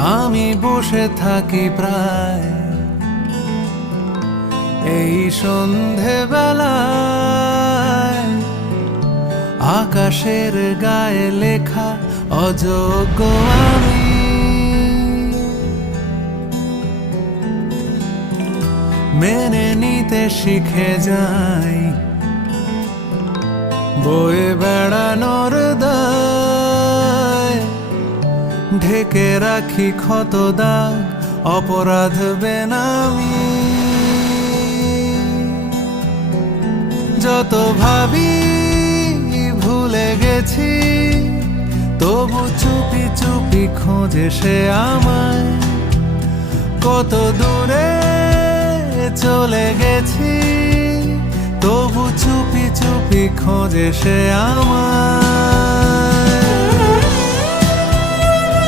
আমি বসে থাকি প্রায় এই সন্ধেবেলায়, আকাশের গায়ে লেখা অযোগ্য আমি। মেনে নিতে শিখে যাই বয়ে বেড়ানোর দায়, ঢেকে রাখি ক্ষত দাগ অপরাধ বেনামি। যত ভাবি ভুলে গেছি, তবু চুপি চুপি খোঁজে সে আমায়। কত দূরে চলে গেছি, তবু চুপি চুপি খোঁজে সে আমায়।